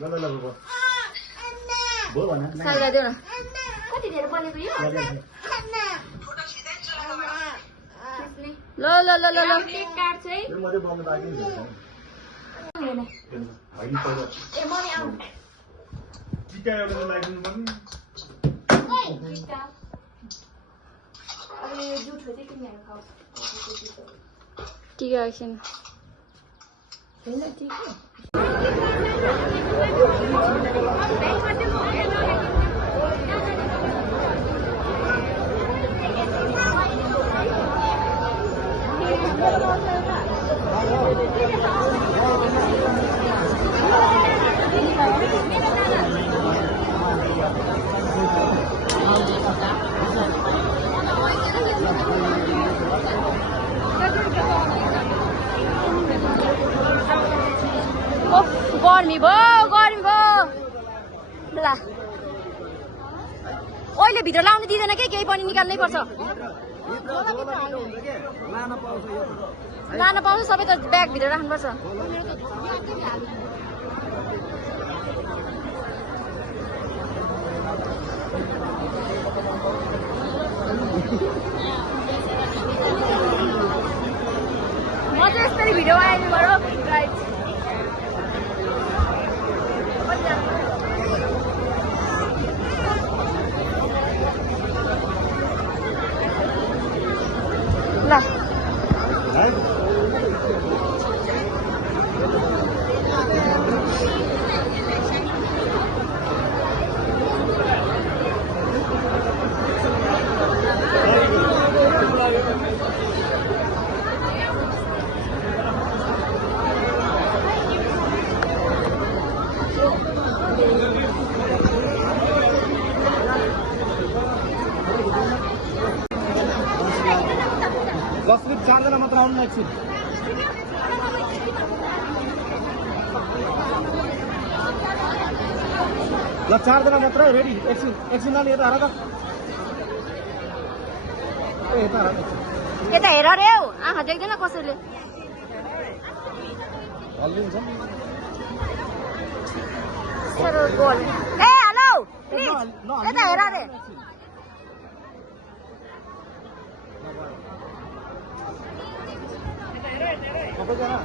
ल ल ल भो भन साइगा देऊ न कति धेरै बलेको यो ल ल ल ल ल केक काट्छ है यो मात्रै बल्नु बाँकी छ हैन होइन पहिला ए मम्मी आऊ टिका एउटा लगाइदिनु पर्ने टिका अब यो जुठो चाहिँ तिमीहरू खाऊ टिका एकछिन हैन टिका गर्मी भयो ल अहिले भित्र लाउनु दिँदैन के केही पनि निकाल्नै पर्छ लान पाउँछ सबै त ब्याग भित्र राख्नुपर्छ म चाहिँ यसरी भिडियो आइनु पर्यो राइट ल जसले 4 जना मात्र आउनु एकछिन ल 4 जना मात्र रेडी एकछिन नानी यता हरा त ए यता हरा यता हेर रे आँखा देख्दैन कसैले हल्लिन्छ ए हेलो प्लिज यता हेर रे सबैजना